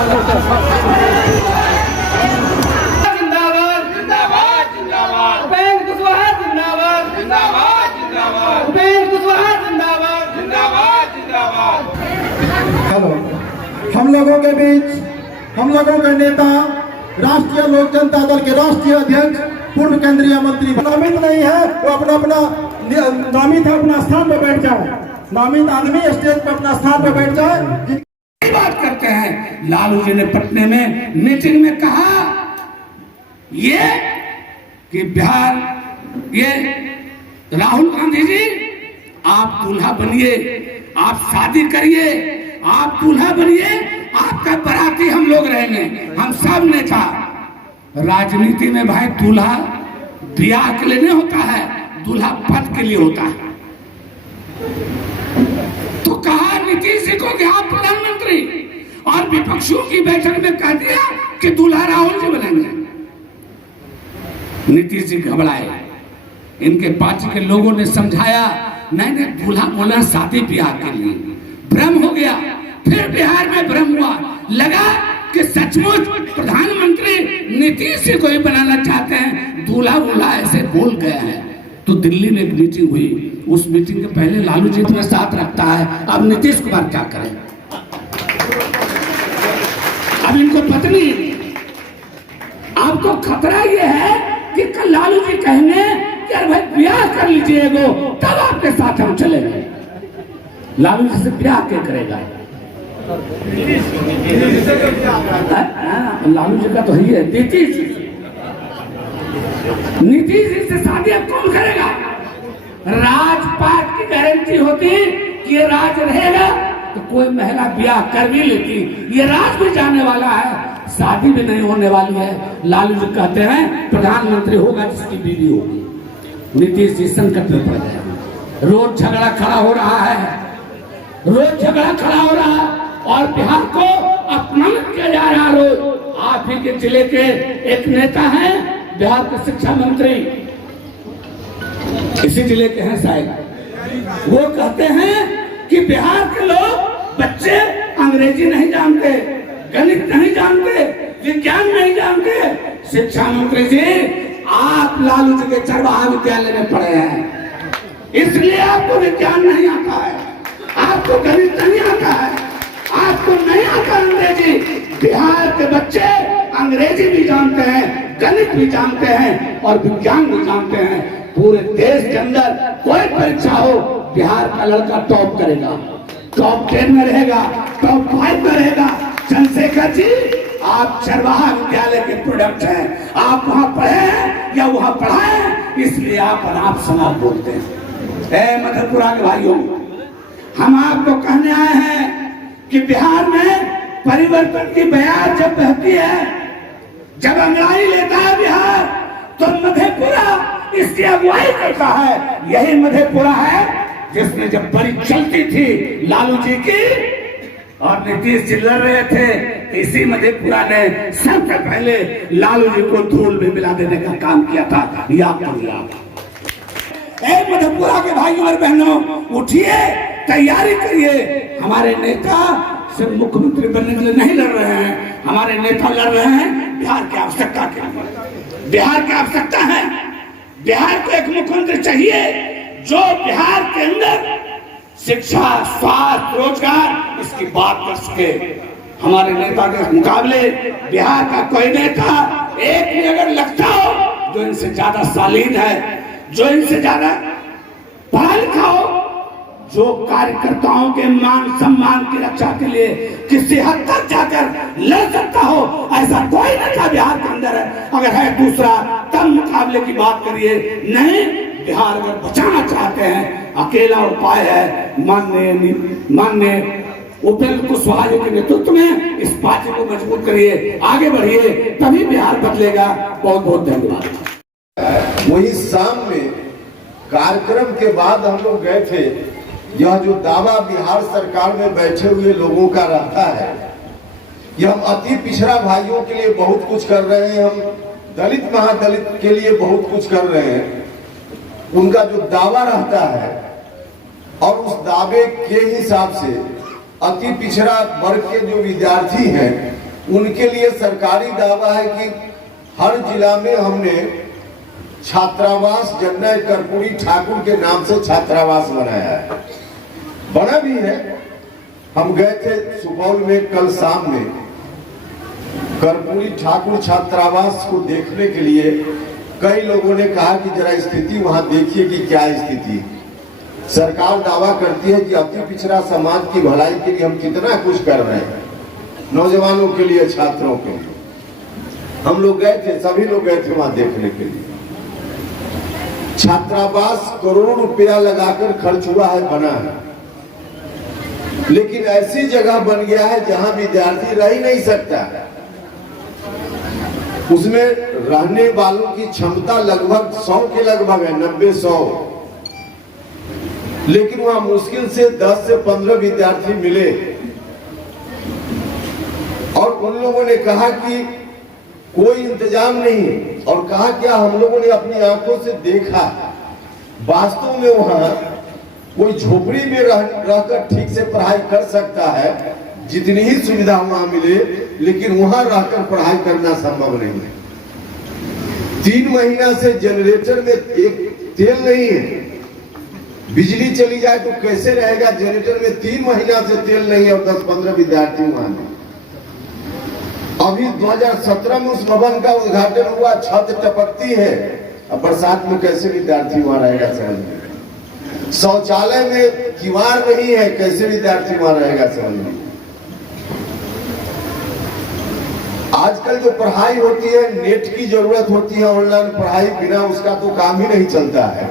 जिंदाबाद जिंदाबाद जिंदाबाद उपेंद्र कुशवाहा जिंदाबाद जिंदाबाद जिंदाबाद उपेंद्र कुशवाहा जिंदाबाद जिंदाबाद जिंदाबाद। हेलो, हम लोगों के बीच हम लोगों के नेता राष्ट्रीय लोक जनता दल के राष्ट्रीय अध्यक्ष पूर्व केंद्रीय मंत्री नामित नहीं है, वो अपना अपना नामित है, अपना स्थान पर बैठ जाए। नामित आदमी स्टेज पर अपना स्थान पर बैठ जाए। बात करते हैं। लालू जी ने पटने में मीटिंग में कहा ये कि बिहार, ये राहुल गांधी जी आप दूल्हा बनिए, आप शादी करिए, आप दूल्हा बनिए, आपका बराती हम लोग रहेंगे। हम सब ने कहा राजनीति में भाई दूल्हा ब्याह के लिए नहीं होता है, दूल्हा पद के लिए होता है। तो कहा नीतीश जी को कि आप प्रधानमंत्री, और विपक्षियों की बैठक में कह दिया कि दूल्हा राहुल जी बनेंगे। नीतीश जी घबराए, इनके पार्टी के लोगों ने समझाया नहीं नहीं, दूल्हा बोला शादी ब्याह के लिए, भ्रम हो गया। फिर बिहार में भ्रम हुआ, लगा कि सचमुच प्रधानमंत्री नीतीश जी को ही बनाना चाहते हैं, दूल्हा बोला ऐसे बोल गया है। तो दिल्ली में एक मीटिंग हुई, उस मीटिंग के पहले लालू जी तुम्हें साथ रखता है, अब नीतीश कुमार क्या करें? अब इनको पत्नी, आपको खतरा ये है कि कल लालू जी कहेंगे कि अरे भाई ब्याह कर लीजिए वो, तब आपके साथ हम चलेंगे। लालू जी से ब्याह क्या करेगा? लालू जी का तो ही है, नीतीश जी से शादी अब कौन करेगा? राजपाट की गारंटी होती कि ये राज रहेगा तो कोई महिला ब्याह कर भी लेती। ये राज भी जाने वाला है, शादी भी नहीं होने वाली है। लालू जी कहते हैं प्रधानमंत्री होगा जिसकी बीवी होगी। नीतीश जी संकट में पड़ गए, रोज झगड़ा खड़ा हो रहा है, रोज झगड़ा खड़ा हो रहा है और बिहार को अपमानित किया जा रहा है रोज। आप ही के जिले के एक नेता हैं, बिहार के शिक्षा मंत्री, इसी जिले के हैं शायद, वो कहते हैं कि बिहार के लोग बच्चे अंग्रेजी नहीं जानते, गणित नहीं जानते, विज्ञान नहीं जानते। शिक्षा मंत्री जी, आप लालू जी के चरवाहा विद्यालय में पढ़े हैं, इसलिए आपको विज्ञान नहीं आता है, आपको गणित नहीं आता है, आपको नहीं आता अंग्रेजी। बिहार के बच्चे अंग्रेजी भी जानते हैं, गणित भी जानते हैं और विज्ञान भी जानते हैं। पूरे देश के अंदर कोई परीक्षा हो, बिहार का लड़का टॉप करेगा, टॉप 10 में रहेगा, टॉप 5 में रहेगा। चंद्रशेखर जी, आप चरवाहा विद्यालय के प्रोडक्ट हैं, आप वहां पढ़े हैं या वहां पढ़ाए, इसलिए आप अनाप शनाप बोलते हैं। मधेपुरा के भाइयों, हम आपको कहने आए हैं कि बिहार में परिवर्तन की बयार जब बहती है, जब अंग्रेजी लेता है बिहार, तो मधेपुरा इसकी अगुवाई करता है। यही मधेपुरा है जिसमें जब बड़ी चलती थी लालू जी की और नीतीश जी लड़ रहे थे, इसी मधेपुरा ने सबसे पहले लालू जी को धूल में मिला देने का काम किया था। याद करिए आप। मधेपुरा के भाइयों और बहनों, उठिए, तैयारी करिए। हमारे नेता सिर्फ मुख्यमंत्री बनने के लिए नहीं लड़ रहे हैं, हमारे नेता लड़ रहे हैं बिहार की आवश्यकता के लिए। बिहार की आवश्यकता है, बिहार को एक मुख्यमंत्री चाहिए जो बिहार के अंदर शिक्षा, स्वास्थ्य, रोजगार, इसकी बात कर सके। हमारे नेता के मुकाबले बिहार का कोई नेता एक भी अगर लगता हो जो इनसे ज्यादा शालीन है, जो इनसे ज्यादा पढ़ा लिखा हो, जो कार्यकर्ताओं के मान सम्मान की रक्षा के लिए किसी हद तक जाकर लड़ सकता हो, ऐसा कोई नेता बिहार के अंदर है। अगर है दूसरा तब मुकाबले की बात करिए। नहीं, बिहार अगर बचाना चाहते हैं, अकेला उपाय है माननीय उपेंद्र कुशवाहा जी के नेतृत्व में इस पार्टी को मजबूत करिए, आगे बढ़िए, तभी बिहार बदलेगा। बहुत बहुत धन्यवाद। वही शाम में कार्यक्रम के बाद हम लोग गए थे। यह जो दावा बिहार सरकार में बैठे हुए लोगों का रहता है, यह हम अति पिछड़ा भाइयों के लिए बहुत कुछ कर रहे हैं, हम दलित महादलित के लिए बहुत कुछ कर रहे हैं। उनका जो दावा रहता है और उस दावे के हिसाब से अति पिछड़ा वर्ग के जो विद्यार्थी हैं उनके लिए सरकारी दावा है कि हर जिला में हमने छात्रावास जननायक कर्पूरी ठाकुर के नाम से छात्रावास बनाया है, बना भी है। हम गए थे सुपौल में कल शाम में कर्पूरी ठाकुर छात्रावास को देखने के लिए। कई लोगों ने कहा कि जरा स्थिति वहां देखिए कि क्या स्थिति है। सरकार दावा करती है कि अति पिछड़ा समाज की भलाई के लिए हम कितना कुछ कर रहे हैं, नौजवानों के लिए, छात्रों के लिए। हम लोग गए थे, सभी लोग गए थे वहां देखने के लिए। छात्रावास करोड़ों रुपया लगाकर खर्च हुआ है, बना है, लेकिन ऐसी जगह बन गया है जहां विद्यार्थी रह ही नहीं सकता। उसमें रहने वालों की क्षमता लगभग 100 के लगभग है, 90-100, लेकिन वहां मुश्किल से 10 से 15 विद्यार्थी मिले। और उन लोगों ने कहा कि कोई इंतजाम नहीं, और कहा क्या, हम लोगों ने अपनी आंखों से देखा। वास्तव में वहां कोई झोपड़ी में रहकर ठीक से पढ़ाई कर सकता है, जितनी ही सुविधा वहां मिले, लेकिन वहां रहकर पढ़ाई करना संभव नहीं है। 3 महीना से जनरेटर में एक तेल नहीं है। बिजली चली जाए तो कैसे रहेगा जनरेटर में? 3 महीना से तेल नहीं है और 10-15 विद्यार्थी वहां हैं। अभी 2017 में उस भवन का उद्घाटन हुआ, छत टपकती है, अब बरसात में कैसे विद्यार्थी वहां रहेगा? समझ में। शौचालय में किवाड़ नहीं है, कैसे विद्यार्थी वहां रहेगा? समझ में। आजकल जो पढ़ाई होती है, नेट की जरूरत होती है, ऑनलाइन पढ़ाई, बिना उसका तो काम ही नहीं चलता है।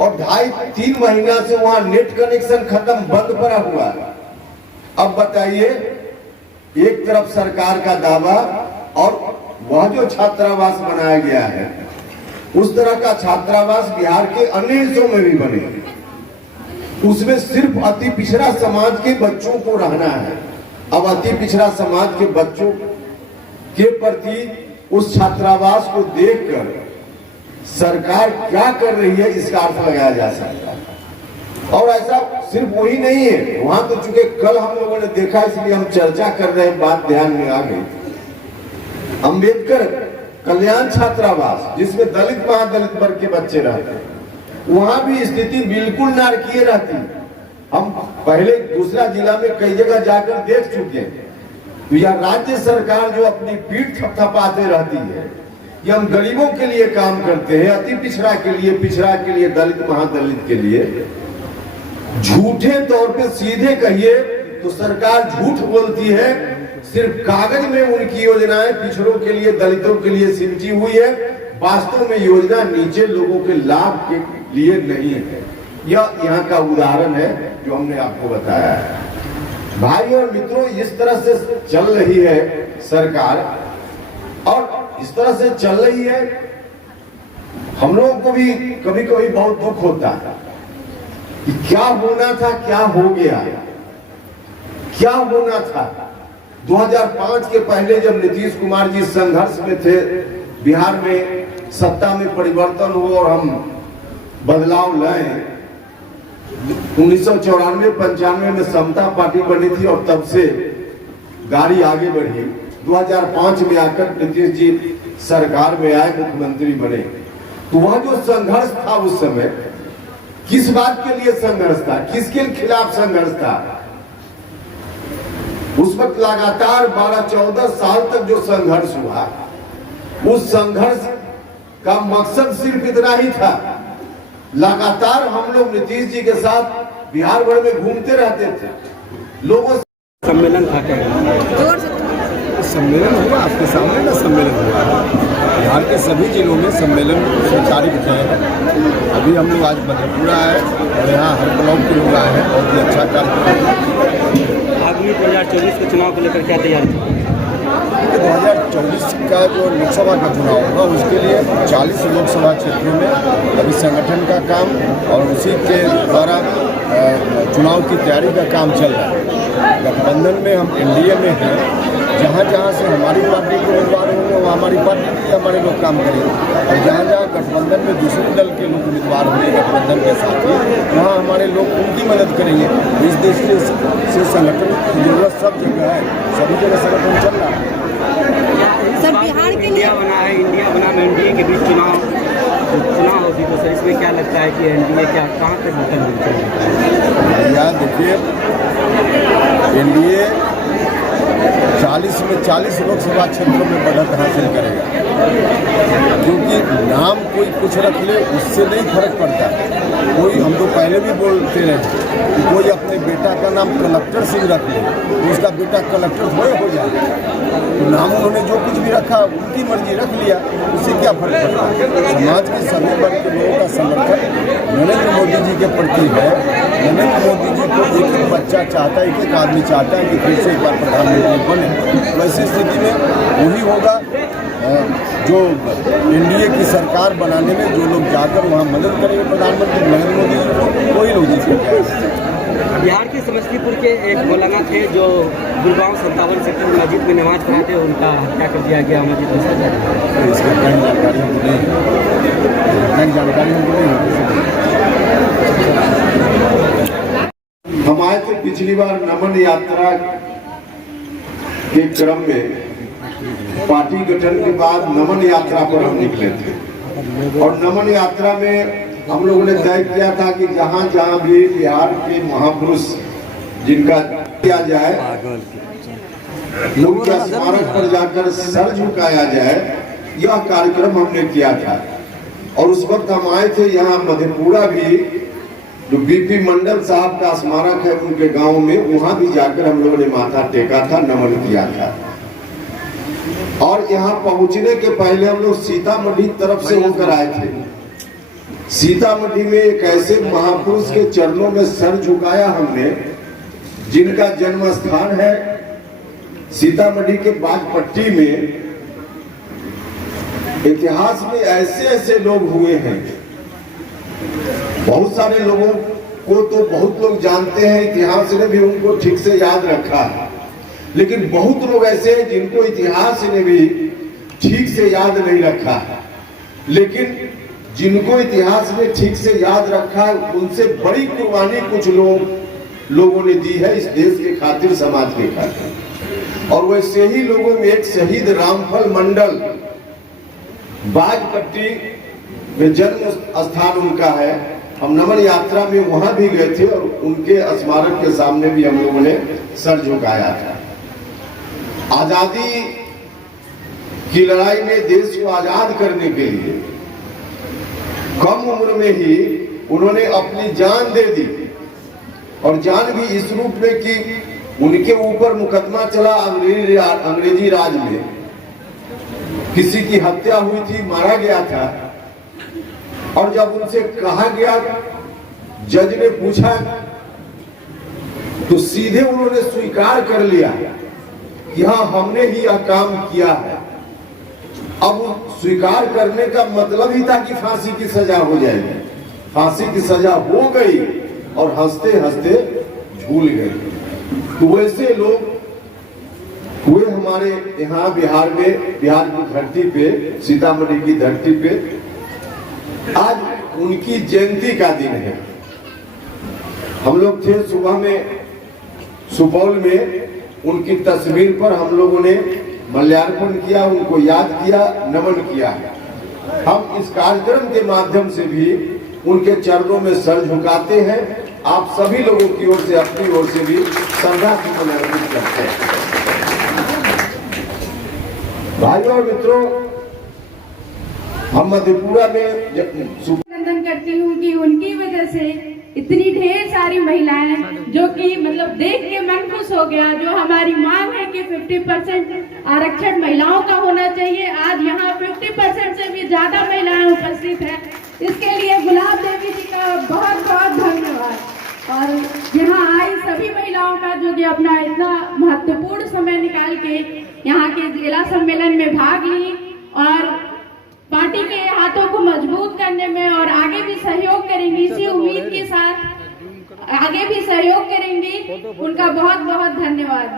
और 2.5-3 महीना से वहां नेट कनेक्शन खत्म, बंद पड़ा हुआ है। अब बताइए, एक तरफ सरकार का दावा और वह जो छात्रावास बनाया गया है, उस तरह का छात्रावास बिहार के अन्य हिस्सों में भी बने। उसमें सिर्फ अति पिछड़ा समाज के बच्चों को रहना है। अब अति पिछड़ा समाज के बच्चों के प्रति उस छात्रावास को देखकर सरकार क्या कर रही है, इसका अर्थ लगाया जा सकता है। और ऐसा सिर्फ वही नहीं है, वहां तो चूंकि कल हम लोगों ने देखा, इसलिए हम चर्चा कर रहे हैं, बात ध्यान में आ गई। अंबेडकर कल्याण छात्रावास, जिसमें दलित महादलित वर्ग के बच्चे रहते हैं, वहां भी स्थिति बिल्कुल नारकीय रहती। हम पहले दूसरा जिला में कई जगह जाकर देख चुके हैं। तो यह राज्य सरकार जो अपनी पीठ थपथपाते रहती है कि हम गरीबों के लिए काम करते हैं, अति पिछड़ा के लिए, पिछड़ा के लिए, दलित महादलित के लिए, झूठे तौर पे सीधे कहिए तो सरकार झूठ बोलती है। सिर्फ कागज में उनकी योजनाएं पिछड़ों के लिए, दलितों के लिए सिमटी हुई है, वास्तव में योजना नीचे लोगों के लाभ के लिए नहीं है। यह यहाँ का उदाहरण है जो हमने आपको बताया है। भाई और मित्रों, इस तरह से चल रही है सरकार, और इस तरह से चल रही है, हम लोगों को भी कभी कभी बहुत दुख होता है कि क्या होना था, क्या हो गया, क्या होना था। 2005 के पहले जब नीतीश कुमार जी संघर्ष में थे, बिहार में सत्ता में परिवर्तन हुआ और हम बदलाव लाए, 1994-95 में समता पार्टी बनी थी और तब से गाड़ी आगे बढ़ी। 2005 में आकर नीतीश जी सरकार में आए, मुख्यमंत्री बने। तो वह जो संघर्ष था उस समय, किस बात के लिए संघर्ष था, किसके खिलाफ संघर्ष था? उस वक्त लगातार 12-14 साल तक जो संघर्ष हुआ, उस संघर्ष का मकसद सिर्फ इतना ही था, लगातार हम लोग नीतीश जी के साथ बिहार भर में घूमते रहते थे। लोगों सम्मेलन था क्या? सम्मेलन हुआ आपके सामने ना, सम्मेलन हुआ है बिहार के सभी जिलों में। सम्मेलन संचालित है। अभी हम लोग आज मधेपुरा आए और यहाँ हर ब्लॉक के लोग आए हैं, बहुत ही अच्छा कार्यक्रम। आगामी 2024 के चुनाव को लेकर क्या तैयारी है? 2024 का जो लोकसभा का चुनाव होगा, उसके लिए 40 लोकसभा क्षेत्रों में अभी संगठन का काम और उसी के द्वारा चुनाव की तैयारी का काम चल रहा है। गठबंधन में हम एनडीए में हैं, जहाँ जहाँ से हमारी पार्टी के उम्मीदवार होंगे वहाँ हमारी पार्टी के हमारे लोग काम करेंगे, और जहाँ जहाँ गठबंधन में दूसरे दल के लोग उम्मीदवार होंगे गठबंधन के साथ ही, वहाँ हमारे लोग उनकी मदद करेंगे। इस दृष्टि से संगठन की जरूरत सब जगह है, सभी जगह संगठन चल रहा है। सर बिहार के लिए इंडिया बना है, इंडिया बनाम एनडीए के बीच चुनाव होगी, तो सर इसमें क्या लगता है कि एनडीए क्या कहाँ तक मतलब मिलता है? यार देखिए, एनडीए 40 में 40 लोकसभा क्षेत्रों में बढ़त हासिल करेगा, क्योंकि नाम कोई कुछ रख ले उससे नहीं फर्क पड़ता। कोई, हम तो पहले भी बोलते रहे कि कोई अपने बेटा का नाम कलेक्टर सिंह रख ले तो उसका बेटा कलेक्टर थोड़े हो जाए। तो नाम उन्होंने जो कुछ भी रखा उनकी मर्जी रख लिया, उससे क्या फर्क पड़ता है। समाज के सभी वर्ग के लोगों का समर्थन नरेंद्र मोदी जी के प्रति है। नरेंद्र मोदी जी को एक एक बच्चा चाहता है, एक एक आदमी चाहता है कि फिर से एक बार प्रधानमंत्री बने। वैसी स्थिति में वही होगा जो एनडीए की सरकार बनाने में जो लोग जाकर वहाँ मदद करेंगे प्रधानमंत्री नरेंद्र मोदी जी को, वही लोग जीत जाएंगे। बिहार के समस्तीपुर के एक मौलाना थे जो गुड़गांव 57 सेक्टर में मस्जिद में नमाज पढ़ाते, उनका हत्या कर दिया गया मस्जिद में। इसकी कई जानकारी हमको नहीं हम आए थे पिछली बार नमन यात्रा के क्रम में, पार्टी गठन के बाद नमन यात्रा पर हम निकले थे और नमन यात्रा में हम लोगों ने तय किया था कि जहां जहां भी बिहार के महापुरुष जिनका किया जाए, उनके स्मारक पर जाकर सर झुकाया जाए, यह कार्यक्रम हमने किया था। और उस वक्त हम आए थे यहाँ मधेपुरा भी, जो बीपी मंडल साहब का स्मारक है उनके गांव में, वहां भी जाकर हम लोगों ने माथा टेका था, नमन किया था। और यहाँ पहुंचने के पहले हम लोग सीतामढ़ी तरफ से होकर आए थे। सीतामढ़ी में एक ऐसे महापुरुष के चरणों में सर झुकाया हमने जिनका जन्म स्थान है सीतामढ़ी के बाजपट्टी में। इतिहास में ऐसे ऐसे लोग हुए हैं, बहुत सारे लोगों को तो बहुत लोग जानते हैं, इतिहास ने भी उनको ठीक से याद रखा है, लेकिन बहुत लोग ऐसे हैं जिनको इतिहास ने भी ठीक से याद नहीं रखा है। लेकिन जिनको इतिहास ने ठीक से याद रखा है, उनसे बड़ी कुर्बानी कुछ लोगों ने दी है इस देश के खातिर, समाज के खातिर। और वैसे ही लोगों में एक शहीद रामफल मंडल, बाजपट्टी में जन्म स्थान उनका है। हम नमन यात्रा में वहां भी गए थे और उनके स्मारक के सामने भी हम लोगों ने सर झुकाया था। आजादी की लड़ाई में देश को आजाद करने के लिए कम उम्र में ही उन्होंने अपनी जान दे दी, और जान भी इस रूप में कि उनके ऊपर मुकदमा चला अंग्रेजी राज में, किसी की हत्या हुई थी, मारा गया था। और जब उनसे कहा गया, जज ने पूछा, तो सीधे उन्होंने स्वीकार कर लिया कि हाँ हमने ही यह काम किया है। अब स्वीकार करने का मतलब ही था कि फांसी की सजा हो जाएगी। फांसी की सजा हो गई और हंसते हंसते झूल गए। तो वैसे लोग हुए हमारे यहाँ बिहार में, बिहार की धरती पे, सीतामढ़ी की धरती पे। आज उनकी जयंती का दिन है। हम लोग थे सुबह में सुपौल में, उनकी तस्वीर पर हम लोगों ने माल्यार्पण किया, उनको याद किया, नमन किया। हम इस कार्यक्रम के माध्यम से भी उनके चरणों में सर झुकाते हैं। आप सभी लोगों की ओर से, अपनी ओर से भी श्रद्धा सुमन अर्पित करते हैं। भाइयों और मित्रों, हम मधेपुरा में अभिनंदन करती हूँ कि उनकी वजह से इतनी ढेर सारी महिलाएं, जो कि मतलब देख के मन खुश हो गया, जो हमारी मांग है कि 50% आरक्षण महिलाओं का होना चाहिए, आज यहाँ 50% से भी ज्यादा महिलाएं उपस्थित हैं। इसके लिए गुलाब देवी जी का बहुत बहुत धन्यवाद। और यहाँ आई सभी महिलाओं का जो कि अपना इतना महत्वपूर्ण समय निकाल के यहाँ के जिला सम्मेलन में भाग ली और पार्टी के हाथों को मजबूत करने में और आगे भी सहयोग करेंगी, इसी उम्मीद के साथ आगे भी सहयोग करेंगी। उनका बहुत बहुत धन्यवाद।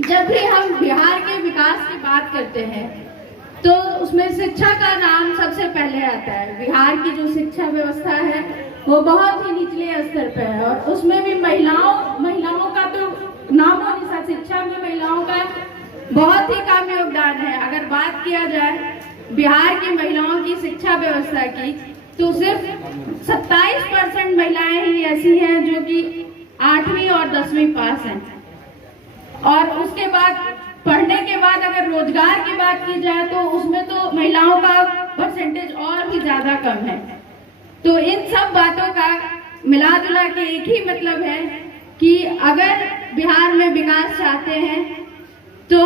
जब भी हम बिहार के विकास की बात करते हैं तो उसमें शिक्षा का नाम सबसे पहले आता है। बिहार की जो शिक्षा व्यवस्था है वो बहुत ही निचले स्तर पर है और उसमें भी महिलाओं का तो नामो निशान, शिक्षा में महिलाओं का बहुत ही कम योगदान है। अगर बात किया जाए बिहार की महिलाओं की शिक्षा व्यवस्था की, तो सिर्फ 27% महिलाएं ही ऐसी हैं जो कि 8वीं और 10वीं पास हैं। और उसके बाद पढ़ने के बाद अगर रोजगार की बात की जाए तो उसमें तो महिलाओं का परसेंटेज और भी ज्यादा कम है। तो इन सब बातों का मिला जुला के एक ही मतलब है कि अगर बिहार में विकास चाहते हैं तो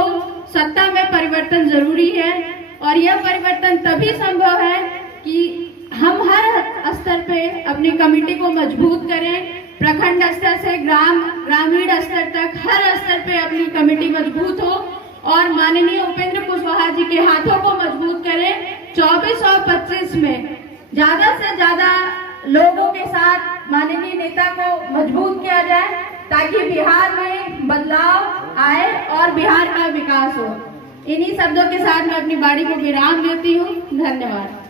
सत्ता में परिवर्तन जरूरी है। और यह परिवर्तन तभी संभव है कि हम हर स्तर पे अपनी कमेटी को मजबूत करें, प्रखंड स्तर से ग्रामीण स्तर तक हर स्तर पे अपनी कमेटी मजबूत हो और माननीय उपेंद्र कुशवाहा जी के हाथों को मजबूत करें। 24 और 25 में ज्यादा से ज्यादा लोगों के साथ माननीय नेता को मजबूत किया जाए ताकि बिहार में बदलाव आए और बिहार का विकास हो। इन्हीं शब्दों के साथ मैं अपनी वाणी को विराम देती हूँ। धन्यवाद।